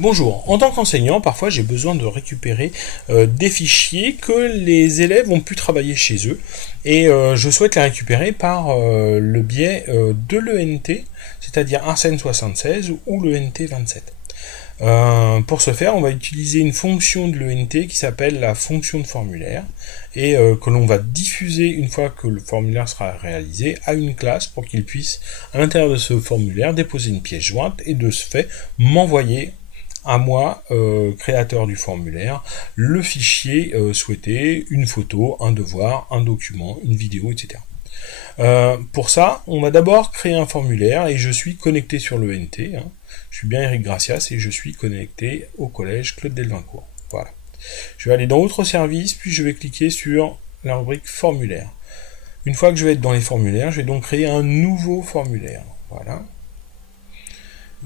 Bonjour, en tant qu'enseignant, parfois j'ai besoin de récupérer des fichiers que les élèves ont pu travailler chez eux et je souhaite les récupérer par le biais de l'ENT, c'est-à-dire Arsène 76 ou l'ENT 27. Pour ce faire, on va utiliser une fonction de l'ENT qui s'appelle la fonction de formulaire et que l'on va diffuser une fois que le formulaire sera réalisé à une classe pour qu'il puisse, à l'intérieur de ce formulaire, déposer une pièce jointe et de ce fait m'envoyer à moi, créateur du formulaire, le fichier souhaité, une photo, un devoir, un document, une vidéo, etc. Pour ça, on va d'abord créer un formulaire et je suis connecté sur l'ENT. Je suis bien Eric Gracias et je suis connecté au collège Claude Delvincourt. Voilà. Je vais aller dans Autres services, puis je vais cliquer sur la rubrique formulaire. Une fois que je vais être dans les formulaires, je vais donc créer un nouveau formulaire. Voilà.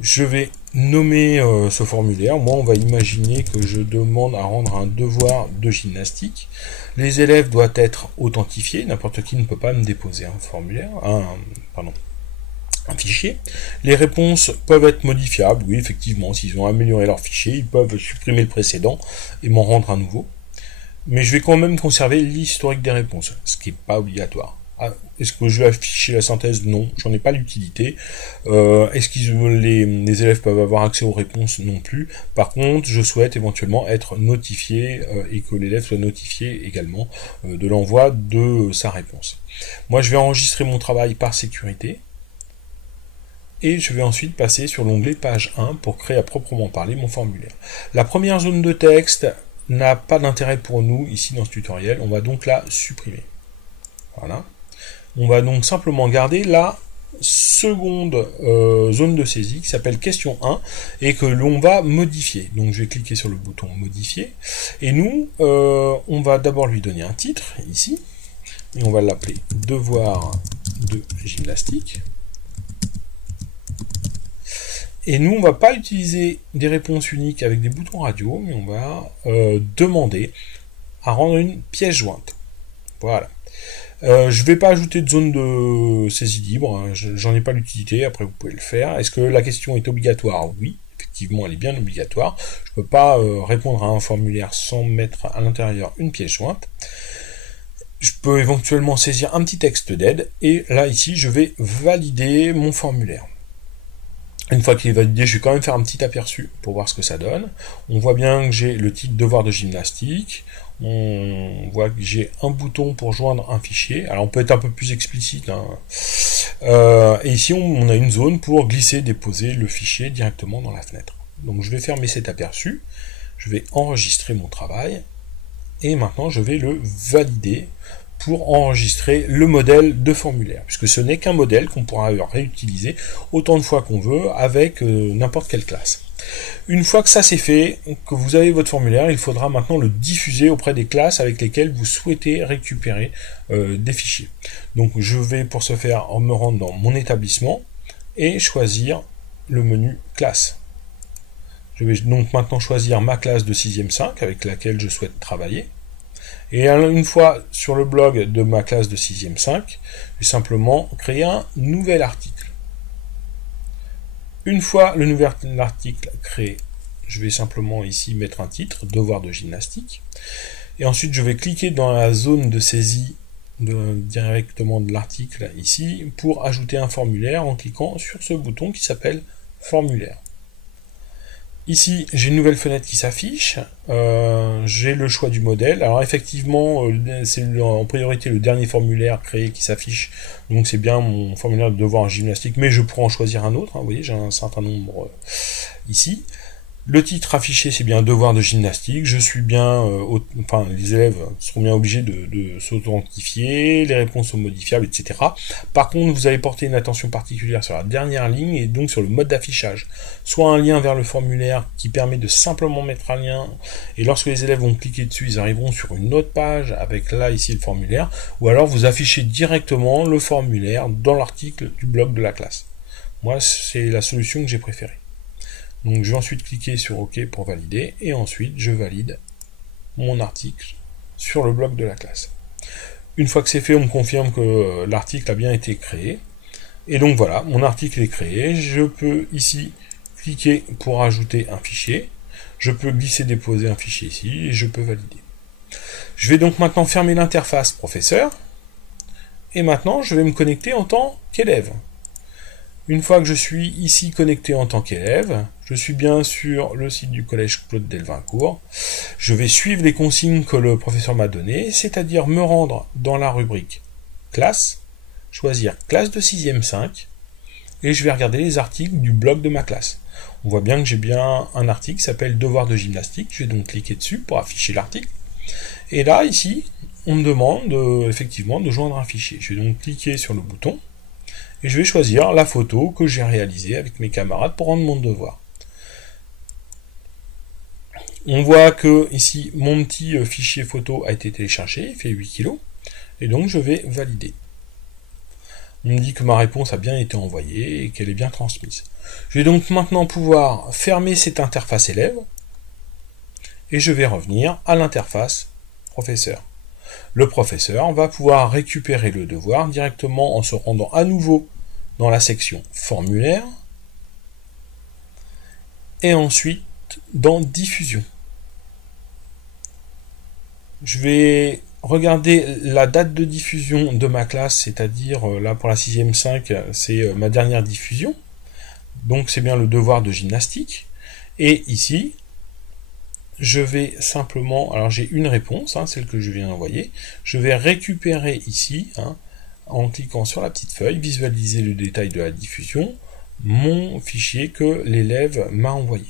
Je vais nommer ce formulaire. Moi, on va imaginer que je demande à rendre un devoir de gymnastique. Les élèves doivent être authentifiés. N'importe qui ne peut pas me déposer un formulaire, un fichier. Les réponses peuvent être modifiables. Oui, effectivement, s'ils ont amélioré leur fichier, ils peuvent supprimer le précédent et m'en rendre un nouveau. Mais je vais quand même conserver l'historique des réponses, ce qui n'est pas obligatoire. Est-ce que je vais afficher la synthèse? Non, j'en ai pas l'utilité. Est-ce que les élèves peuvent avoir accès aux réponses? Non plus. Par contre, je souhaite éventuellement être notifié et que l'élève soit notifié également de l'envoi de sa réponse. Moi, je vais enregistrer mon travail par sécurité et je vais ensuite passer sur l'onglet page 1 pour créer à proprement parler mon formulaire. La première zone de texte n'a pas d'intérêt pour nous ici dans ce tutoriel, on va donc la supprimer. Voilà. On va donc simplement garder la seconde zone de saisie qui s'appelle question 1 et que l'on va modifier. Donc je vais cliquer sur le bouton modifier et nous on va d'abord lui donner un titre ici et on va l'appeler devoir de gymnastique. Et nous on va pas utiliser des réponses uniques avec des boutons radio, mais on va demander à rendre une pièce jointe. Voilà. Je ne vais pas ajouter de zone de saisie libre, hein, j'en ai pas l'utilité, après vous pouvez le faire. Est-ce que la question est obligatoire? Oui, effectivement elle est bien obligatoire. Je ne peux pas répondre à un formulaire sans mettre à l'intérieur une pièce jointe. Je peux éventuellement saisir un petit texte d'aide, et là ici je vais valider mon formulaire. Une fois qu'il est validé, je vais quand même faire un petit aperçu pour voir ce que ça donne. On voit bien que j'ai le titre devoir de gymnastique. On voit que j'ai un bouton pour joindre un fichier. Alors on peut être un peu plus explicite. Et ici on a une zone pour glisser, déposer le fichier directement dans la fenêtre. Donc je vais fermer cet aperçu. Je vais enregistrer mon travail. Et maintenant je vais le valider pour enregistrer le modèle de formulaire, puisque ce n'est qu'un modèle qu'on pourra réutiliser autant de fois qu'on veut avec n'importe quelle classe. Une fois que ça c'est fait, que vous avez votre formulaire, il faudra maintenant le diffuser auprès des classes avec lesquelles vous souhaitez récupérer des fichiers. Donc je vais pour ce faire me rendre dans mon établissement et choisir le menu classe. Je vais donc maintenant choisir ma classe de 6e 5 avec laquelle je souhaite travailler. Et une fois sur le blog de ma classe de 6e 5, je vais simplement créer un nouvel article. Une fois le nouvel article créé, je vais simplement ici mettre un titre, devoir de gymnastique. Et ensuite, je vais cliquer dans la zone de saisie directement de l'article ici pour ajouter un formulaire en cliquant sur ce bouton qui s'appelle formulaire. Ici, j'ai une nouvelle fenêtre qui s'affiche, j'ai le choix du modèle. Alors effectivement, c'est en priorité le dernier formulaire créé qui s'affiche, donc c'est bien mon formulaire de devoir en gymnastique, mais je pourrais en choisir un autre, hein, vous voyez, j'ai un certain nombre ici. Le titre affiché, c'est bien devoir de gymnastique, je suis bien, les élèves seront bien obligés de s'authentifier, les réponses sont modifiables, etc. Par contre, vous allez porter une attention particulière sur la dernière ligne et donc sur le mode d'affichage. Soit un lien vers le formulaire qui permet de simplement mettre un lien, et lorsque les élèves vont cliquer dessus, ils arriveront sur une autre page avec là, ici, le formulaire, ou alors vous affichez directement le formulaire dans l'article du blog de la classe. Moi, c'est la solution que j'ai préférée. Donc je vais ensuite cliquer sur OK pour valider, et ensuite je valide mon article sur le bloc de la classe. Une fois que c'est fait, on me confirme que l'article a bien été créé. Et donc voilà, mon article est créé. Je peux ici cliquer pour ajouter un fichier. Je peux glisser-déposer un fichier ici et je peux valider. Je vais donc maintenant fermer l'interface professeur. Et maintenant, je vais me connecter en tant qu'élève. Une fois que je suis ici connecté en tant qu'élève, je suis bien sur le site du collège Claude Delvincourt. Je vais suivre les consignes que le professeur m'a données, c'est-à-dire me rendre dans la rubrique classe, choisir classe de 6e 5, et je vais regarder les articles du blog de ma classe. On voit bien que j'ai bien un article qui s'appelle Devoir de gymnastique. Je vais donc cliquer dessus pour afficher l'article. Et là, ici, on me demande effectivement de joindre un fichier. Je vais donc cliquer sur le bouton et je vais choisir la photo que j'ai réalisée avec mes camarades pour rendre mon devoir. On voit que ici, mon petit fichier photo a été téléchargé, il fait 8 kg, et donc je vais valider. On me dit que ma réponse a bien été envoyée et qu'elle est bien transmise. Je vais donc maintenant pouvoir fermer cette interface élève et je vais revenir à l'interface professeur. Le professeur va pouvoir récupérer le devoir directement en se rendant à nouveau dans la section formulaire et ensuite dans diffusion. Je vais regarder la date de diffusion de ma classe, c'est-à-dire là pour la 6e 5, c'est ma dernière diffusion. Donc c'est bien le devoir de gymnastique. Et ici, je vais simplement, alors j'ai une réponse, celle que je viens d'envoyer, je vais récupérer ici, en cliquant sur la petite feuille, visualiser le détail de la diffusion, mon fichier que l'élève m'a envoyé.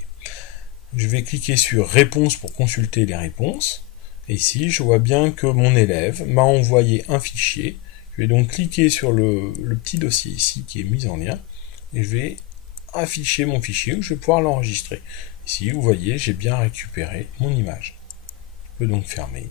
Je vais cliquer sur réponse pour consulter les réponses. Et ici, je vois bien que mon élève m'a envoyé un fichier. Je vais donc cliquer sur le petit dossier ici qui est mis en lien et je vais afficher mon fichier où je vais pouvoir l'enregistrer. Ici, vous voyez, j'ai bien récupéré mon image. Je peux donc fermer.